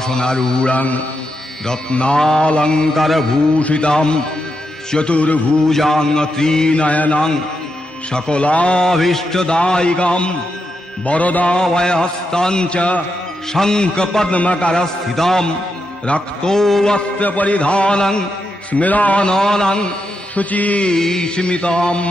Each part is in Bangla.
সিংহাসনারূঢ়াং রত্নালঙ্কারভূষিতাং চতুর্ভুজাং ত্রিনয়নাং সকলাভীষ্টদায়িকাং বরদাভয়হস্তাং চ শঙ্খপদ্মকরস্থিতাং রক্তবস্ত্রপরিধানাং স্মরানানাং শুচিস্মিতাम्।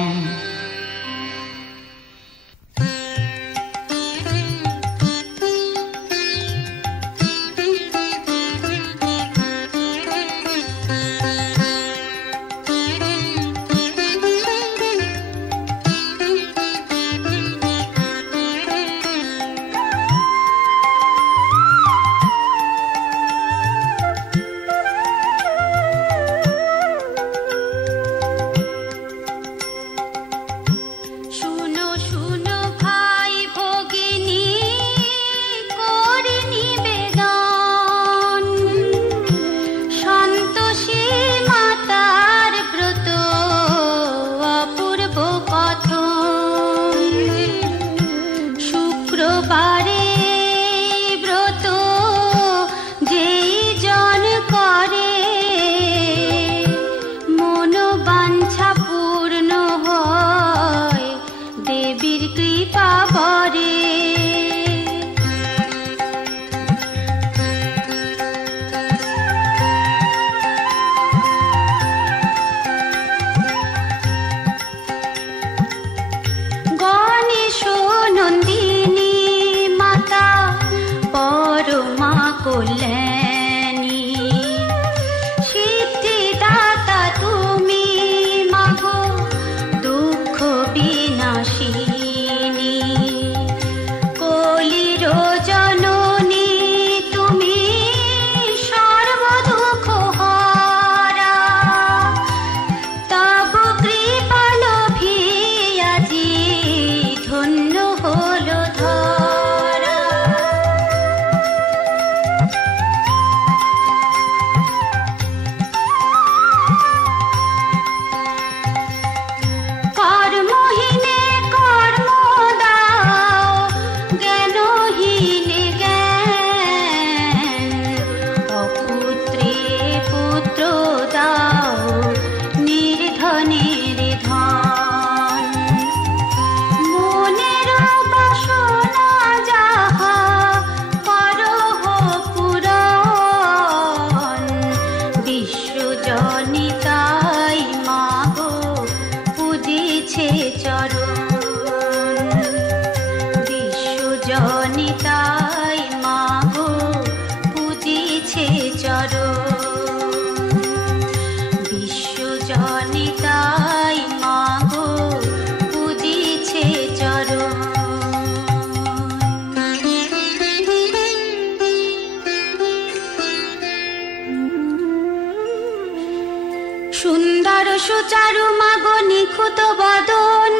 সুন্দর সুচারু মাগো নিখুঁত বদন,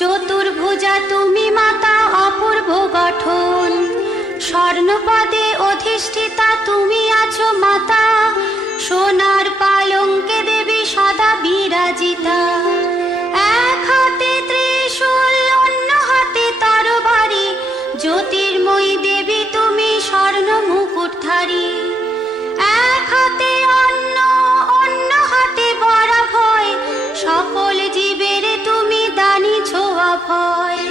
চতুর্ভুজা তুমি মাতা অপূর্ব গঠন। স্বর্ণপদে অধিষ্ঠিতা তুমি আছো মাতা, সোনার পালঙ্কে দেবী সদা বিরাজিতা। এক হাতে ত্রিশূল অন্য হাতে তরবারি, জ্যোতির্ময়ী দেবী তুমি স্বর্ণ মুকুটধারী। এক হাতে অন্ন অন্য হাতে বরাভয়, সকল জীবের তুমি দানি ছোঁয়া ভয়।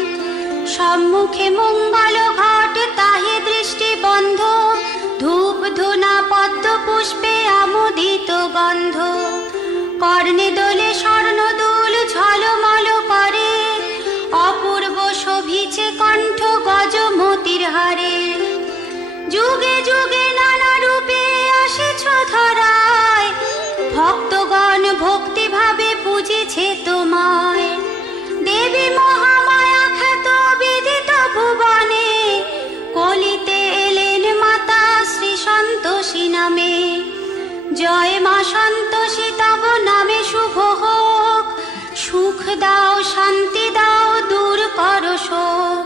সম্মুখে মঙ্গল ঘট তাহে দৃষ্টি বন্ধ, ধূপ ধুনা পদ্ম পুষ্পে আমোদিত গন্ধ। কর্ণে দোলে স্বর্ণদুল ঝলমল করে, অপূর্ব শোভিছে কণ্ঠ গজমতির হারে। যুগে যুগে নানা রূপে আসেছ ধরায়, ভক্তগণ ভক্তি ভাবে পূজিছে তোমায়। দেবী মহামায়া খ্যাত বিদিত ভুবনে, কলিতে এলেন মাতা শ্রী সন্তোষী নামে। জয় মা সন্তোষী তব নামে শুভ হোক, সুখ দাও শান্তি দাও দূর করো শোক।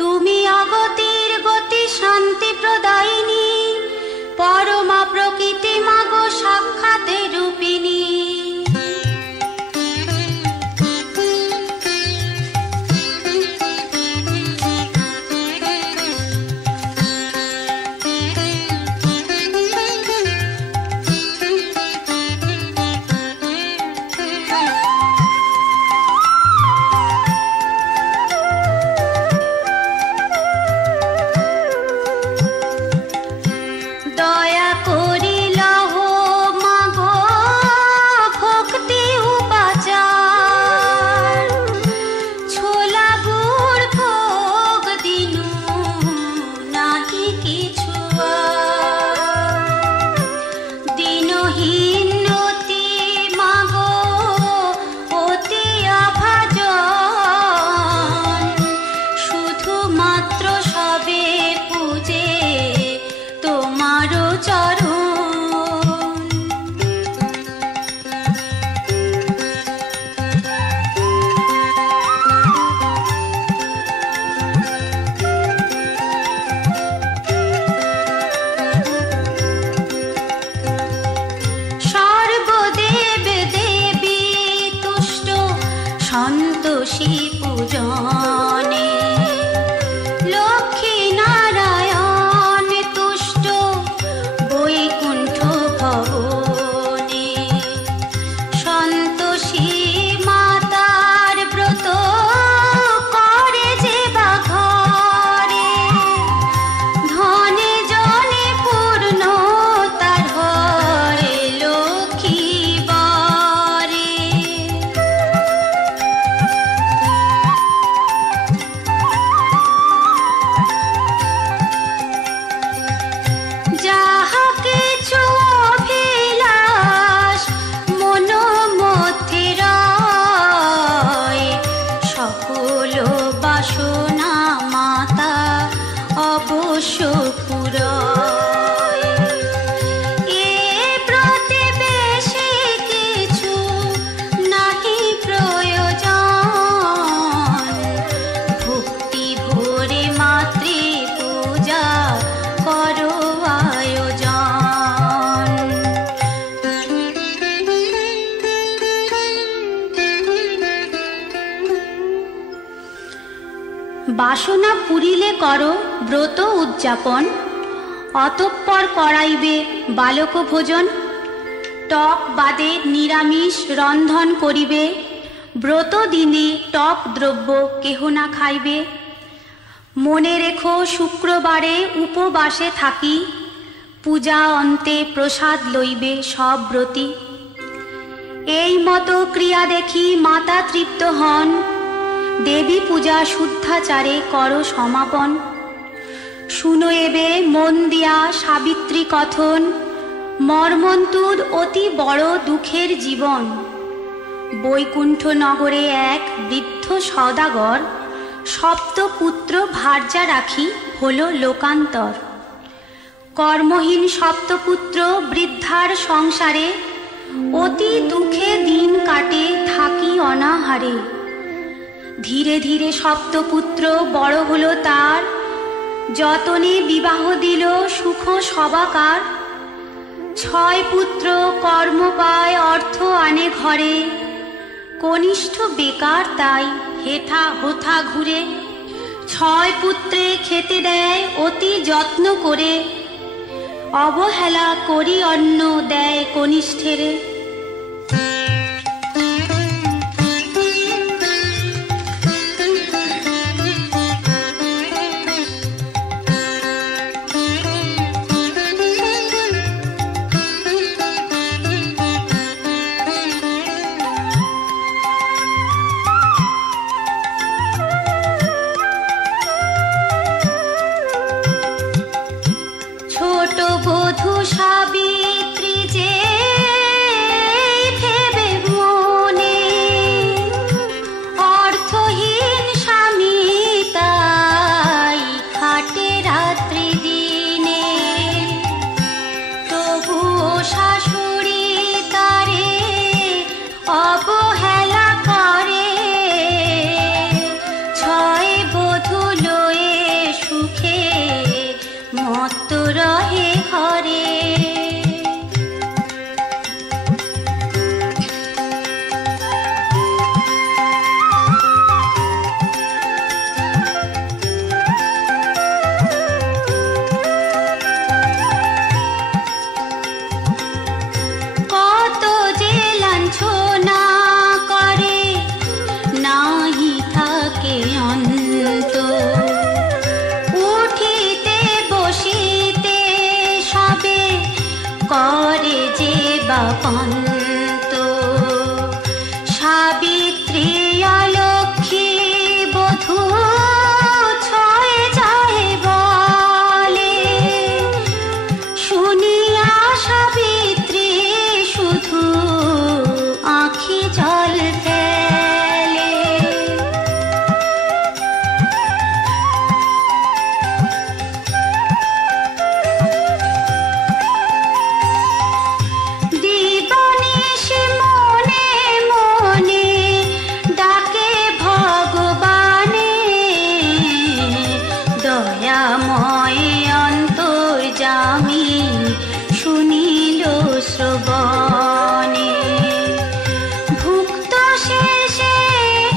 তুমি অগতির গতি শান্তি প্রদায়িনী, পরমা প্রকৃতি মাগো সাক্ষাৎ রূপিণী। বাসনা পুরিলে করো ব্রত উদযাপন, অতঃপর করাইবে বালক ভোজন। টক বাদে নিরামিষ রন্ধন করিবে, ব্রত দিনে টক দ্রব্য কেহ না খাইবে। মনে রেখো শুক্রবারে উপবাসে থাকি, পূজা অন্তে প্রসাদ লইবে সব ব্রতী। এই মতো ক্রিয়া দেখি মাতা তৃপ্ত হন, দেবী পূজা শুদ্ধাচারে করো সমাপন। শুনো এবে মন দিয়া সাবিত্রী কথন, মর্মন্তুদ অতি বড় দুঃখের জীবন। বৈকুণ্ঠ নগরে এক বৃদ্ধ সওদাগর, সপ্তপুত্র ভার্যা রাখি হলো লোকান্তর। কর্মহীন সপ্তপুত্র বৃদ্ধার সংসারে, অতি দুঃখে দিন কাটে থাকি অনাহারে। ধীরে ধীরে সপ্তপুত্র বড় হলো তার, যতনে বিবাহ দিল সুখ সবাকার। 6 পুত্র কর্ম পায় অর্থ আনে ঘরে, কনিষ্ঠ বেকার তাই হেথা হোথা ঘুরে। 6 পুত্রে খেতে দেয় অতি যত্ন করে, অবহেলা করি অন্ন দেয় কনিষ্ঠেরে। সাবিত্রী যে ভেবে মনে, অর্থহীন স্বামী তাই খাটে রাত্রি দিনে। তবুও শাশুড়ি তারে অবহেলা করে, 6 বধূ লয়ে সুখে মত্ত রহে ঘরে। কত যে লাঞ্ছনা করে, নাহি থাকে অন্ত। উঠিতে বসিতে সবে করে যে বাপন্ত। সাবিত্রী অলক্ষ্মী বধূ 6 যায় বলে, শুনিয়া সাবিত্রী শুধু আঁখি জল ফেলে। দিবানিশি মনে মনে ডাকে ভগবানে, দয়াময় অন্তর্যামী শুনিল শ্রবণে। ভুক্ত শেষে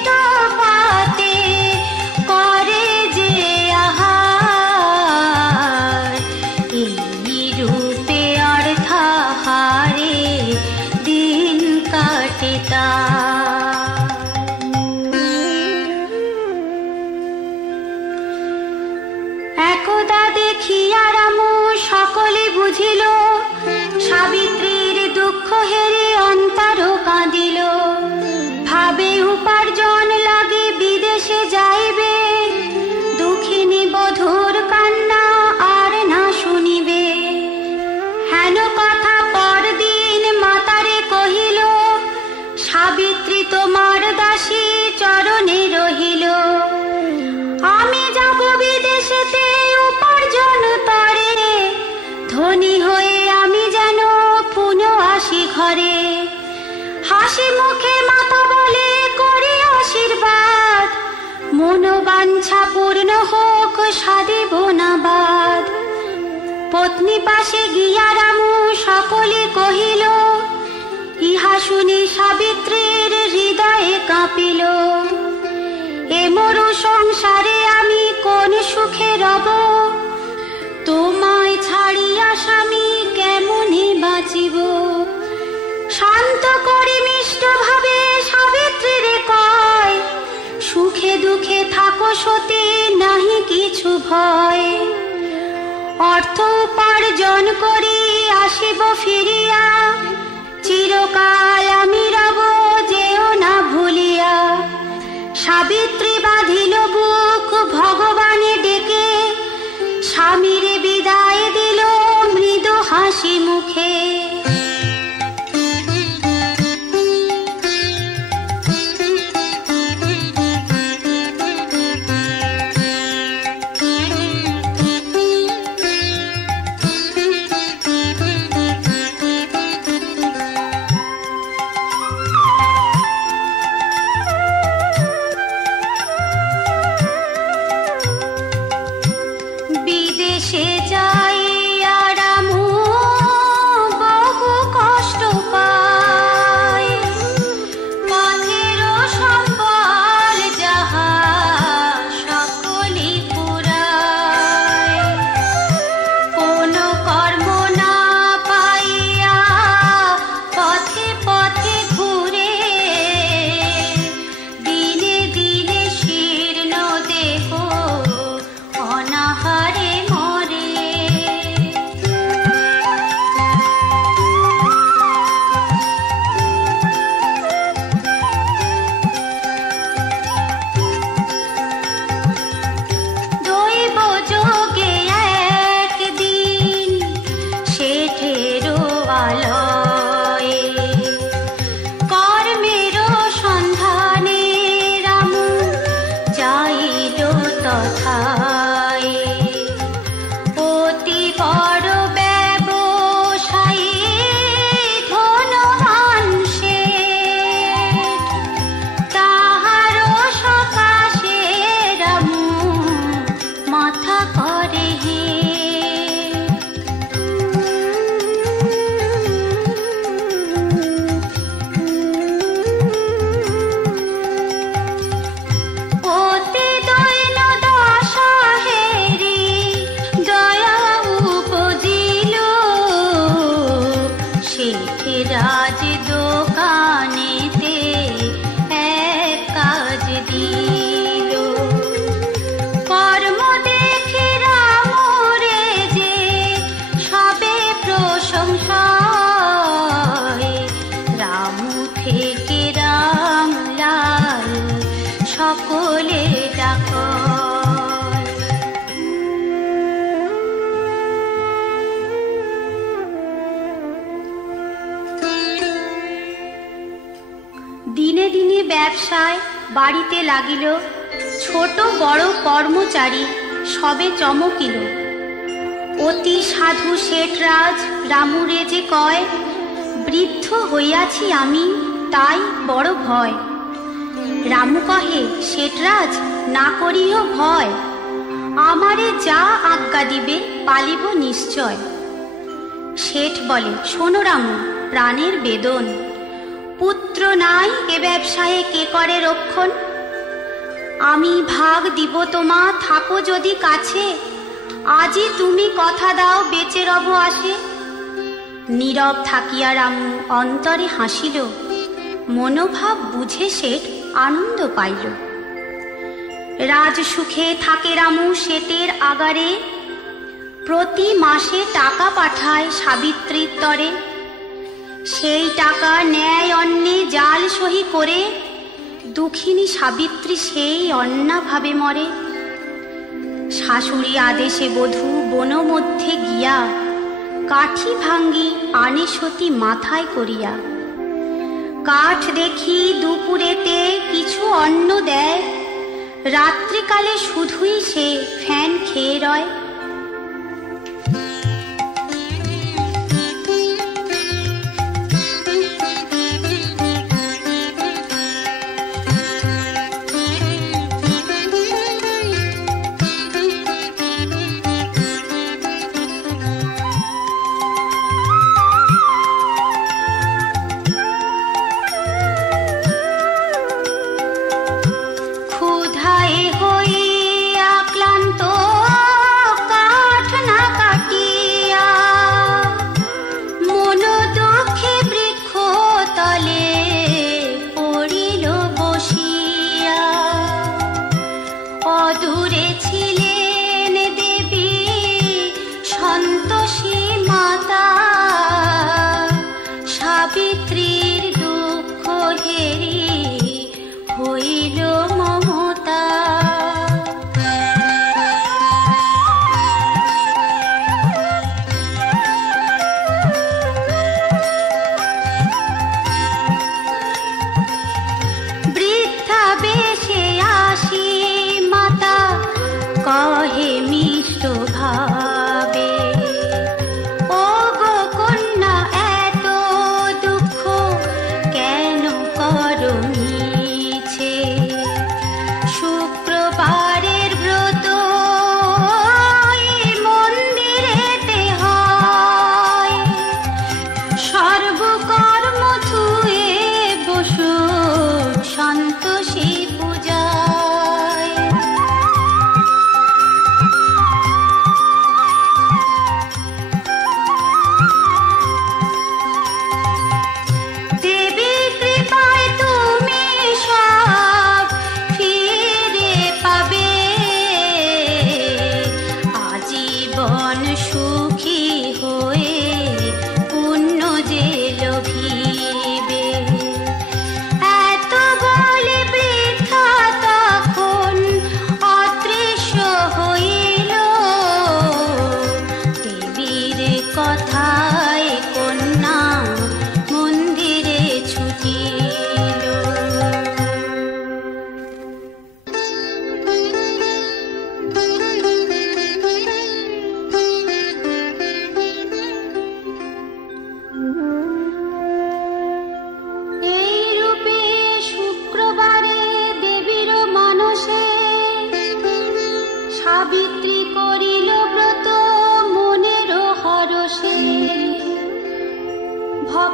টপাতে করে যে আহার, এই রূপে অর্থাহারে দিন কাটে তার। একদা দেখিয়া রাম সকলে বুঝিল, সাবিত্রীর দুঃখ হেরে অন্তর কাঁদিল। ভাবে উপার্জন লাগে বিদেশে যাইবে, দুঃখিনী বধূর কান্না আর না শুনিবে। হেন কথা পরদিন মাতারে কহিল, সাবিত্রী তোমার দাসী চরণে রহিল। আমি যাব বিদেশেতে উপার্জন তরে, ধনী হয়ে আমি যেন পুনঃ আসি ঘরে। হাসি মুখে মাতা বলে করি আশীর্বাদ, মনোবাঞ্ছা পূর্ণ হোক সাধিব না বাদ। পত্নী পাশে গিয়া রামু সকলে কহিল, ইহা শুনি সাবিত্রীর হৃদয়ে কাঁপিল। এ মরু সংসারে আমি ভয়। অর্থ উপার্জন করি আসিব ফিরিয়া, চিরকাল আমি রব যেও না ভুলিয়া। সাবিত্রী বাঁধিল বুক ভগবানে ডেকে, স্বামীরে বিদায় দিল মৃদু হাসি মুখে। বিদেশে যাইয়া রামু বহু কষ্ট পায়, পথের সম্বল যাহা সকলই পুরায়। কোন কর্ম না পাইয়া পথে পথে ঘুরে, দিনে দিনে শীর্ণ দেহ অনাহারে মরে। দৈব যোগে একদিন শেঠেরও আলয়ে, কর্মের সন্ধানে রামু যাইল তথায়। অতি বড় ব্যবসায়ী ধনবান শেঠ, তাহার সকাশে রামু মাথা করে হেট। অতি দৈন দশা হেরি দয়া উপজিল, শেঠে রাজ দোকানেতে এক কাজ দিল। কর্ম দেখে রামরে যে সবে প্রশংসায়, রামু থেকে রামলাল সকলে ডাকয়। দিনে দিনে ব্যবসায় বাড়িতে লাগিল, ছোট বড় কর্মচারী সবে চমকিল। অতি সাধু শেঠরাজ রামুরে যে কয়, বৃদ্ধ হইয়াছি আমি তাই বড় ভয়। রামু কহে, শেঠরাজ না করিও ভয়, আমারে যা আজ্ঞা দিবে পালিব নিশ্চয়। শেঠ বলে, শোনো রামু প্রাণের বেদন, পুত্র নাই এ ব্যবসায়ে কে করে রক্ষণ। আমি ভাগ দিব তোমা, থাকো যদি কাছে, আজই তুমি কথা দাও বেঁচে রব আসে। নীরব থাকিয়া রামু অন্তরে হাসিল, মনোভাব বুঝে শেঠ আনন্দ পাইল। রাজ সুখে থাকে রামু শেঠের আগারে, প্রতি মাসে টাকা পাঠায় সাবিত্রীর তরে। সেই টাকা ন্যায় অন্নে জাল সহি করে, দুঃখিনী সাবিত্রী সেই অন্যাভাবে মরে। শাশুড়ি আদেশে বধূ বন মধ্যে গিয়া, কাঠি ভাঙ্গি আনে সতী মাথায় করিয়া। কাঠ দেখি দুপুরেতে কিছু অন্ন দেয়, রাত্রিকালে শুধুই সে ফ্যান খেয়ে রয়। ক্ষুধায় হইয়া ক্লান্ত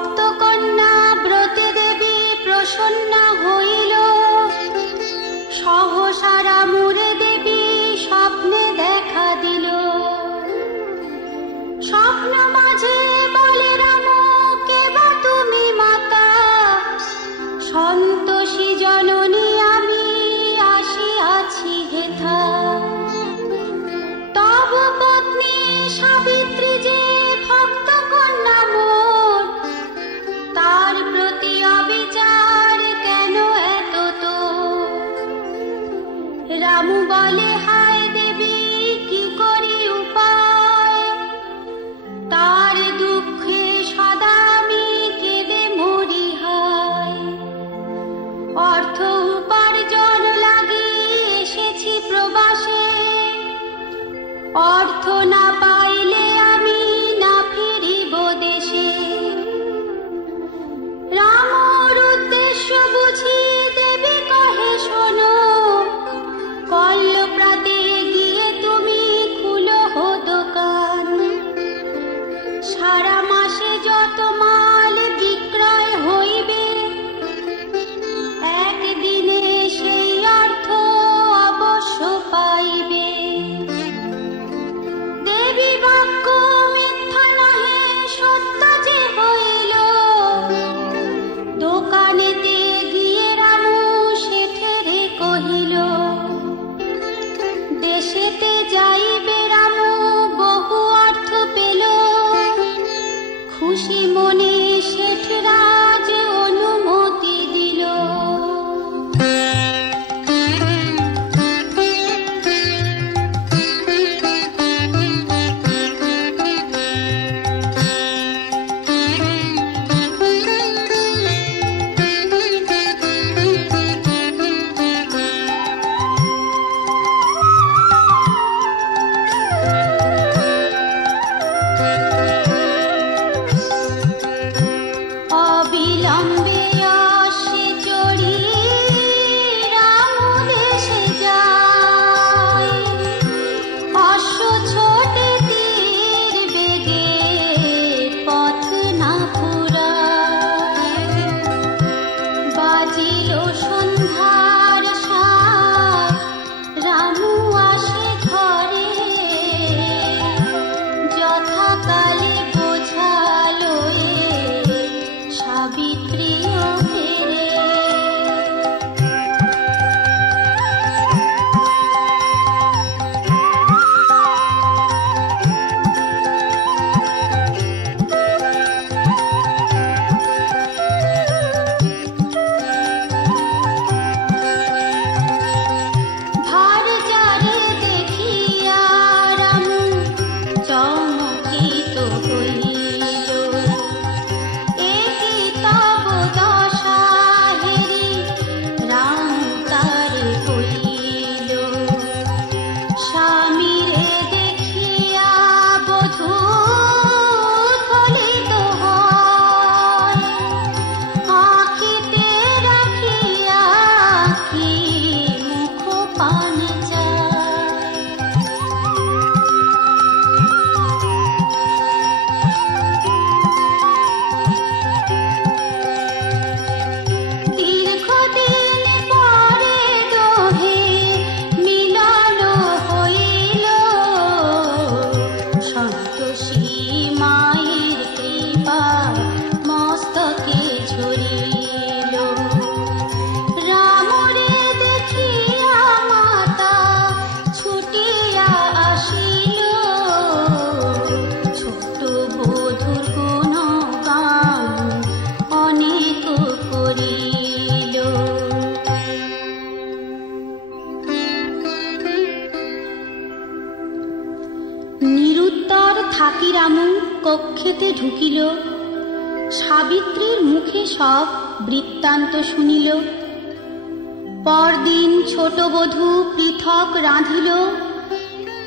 ভক্তকন্যা ব্রতে দেবী প্রসন্না হইল। সহসা রামুরে দেবী স্বপ্নে দেখা দিল। স্বপ্ন মাঝে বলে রাম, কে বা তুমি মাতা? সন্তোষী জননী আমি আসিয়াছি হেথা। তব পত্নী সাবিত্রী যে ভক্ত কন্যা মোর, তার প্রতি অবিচার কেন এত তো? রামু বলে, হায় দেবী কি করি উপায়? তার দুঃখে সদা আমি কেঁদে মরি হায়। অর্থ উপার্জন লাগি এসেছি প্রবাসে, অর্থ না পাইলে আমি না ফিরিব দেশে। রামর উদ্দেশ্য বুঝি দেবী কহে, শোনো, কল্লপ্রাতে গিয়ে তুমি খুলো দোকান। সারা মাসে যত মাল বিক্রয় হইবে, একদিনে সেই অর্থ অবশ্য পাইবে। দেবী বাক্য মিথ্যা নহে, সত্য যে হইল। দোকানেতে গিয়ে রামু শেঠেরে কহিল, দেশেতে যাইবে রামু বহু অর্থ পেল। খুশি মনে শেঠরাজ অনুমতি দিল। অবিলম্বে অশ্বে চড়ি রামু দেশে যায়। অশ্ব ছোটে তীর বেগে পথ না ফুরায়। বাজিল সন্ধ্যার শাঁখ, রামু আসে ঘরে। যথাকালে বোঝালো সাবিত্রীও ফেরে। ভার যারে দেখিয়া রামু চমকিত হইল। একি তব দশা হেরি রাম তার হইল। স্বামীরে দেখিয়া বধূ ফলিত হয়। আঁখিতে রাখিয়া কি মুখ পান চায়। দীর্ঘদিন পরে দোহে মিলন হইল। সন্তোষী মায়ের কৃপা মস্তকে ঝরিল। রামরে দেখিয়া মাতা ছুটিয়া আসিল। ছোট বধূর গুণগান অনেক করিল। নিরুত্তর থাকি রামু কক্ষেতে ঢুকিল। সাবিত্রীর মুখে সব বৃত্তান্ত শুনিল। পরদিন ছোট বধূ পৃথক রাঁধিল।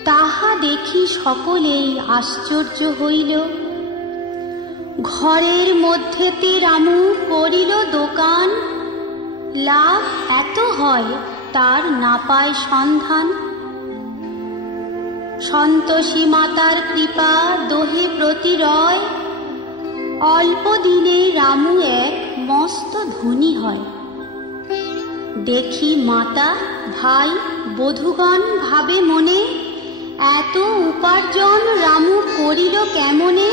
তাহা দেখি সকলেই আশ্চর্য হইল। ঘরের মধ্যেতে রামু করিল দোকান। লাভ এত হয় তার না পায় সন্ধান। সন্তোষী মাতার কৃপা দোহে প্রতিরয়। অল্প দিনে রামু এক মস্ত ধনী হয়। দেখি মাতা ভাই বধূগণ ভাবে মনে, এত উপার্জন রামু করিল কেমনে?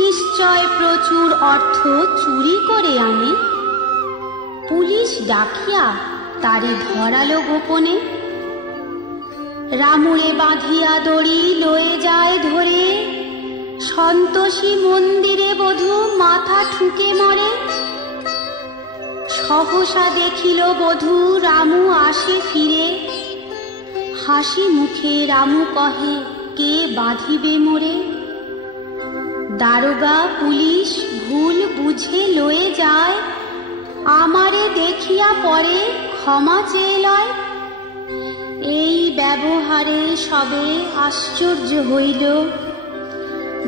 নিশ্চয় প্রচুর অর্থ চুরি করে আনে। পুলিশ ডাকিয়া তারে ধরালো গোপনে। রামুরে বাঁধিয়া দড়ি লয়ে যায় ধরে, সন্তোষী মন্দিরে বধূ মাথা ঠুকে মরে। সহসা দেখিল বধূ রামু আসে ফিরে, হাসি মুখে রামু কহে কে বাঁধিবে মোরে? দারোগা পুলিশ ভুল বুঝে লয়ে যায়, আমারে দেখিয়া পরে ক্ষমা চেয়ে লয়। এই ব্যবহারে সবে আশ্চর্য হইল,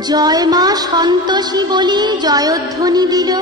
জয় মা সন্তোষী বলি জয়ধ্বনি দিল।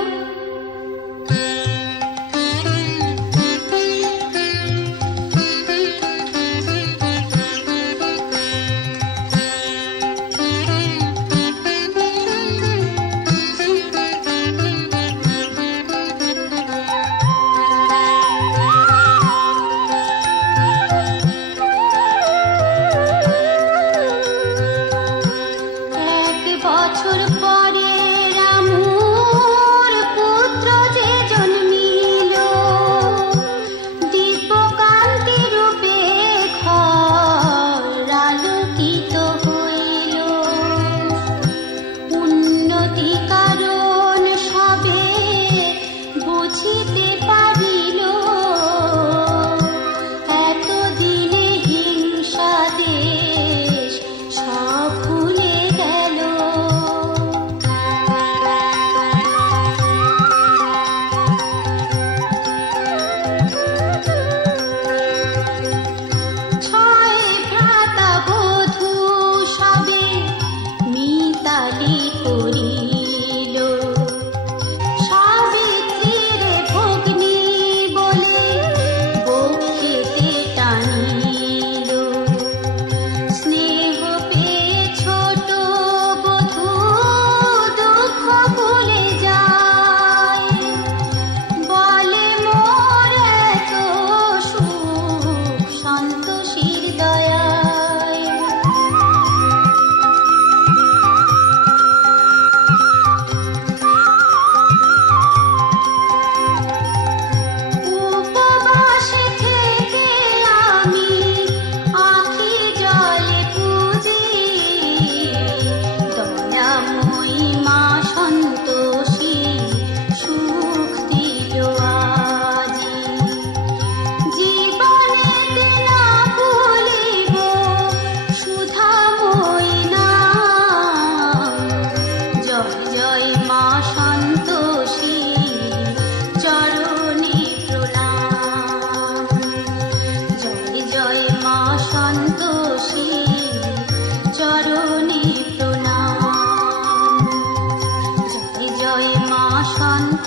চরণে প্রণাম, জয় জয় মা সন্ত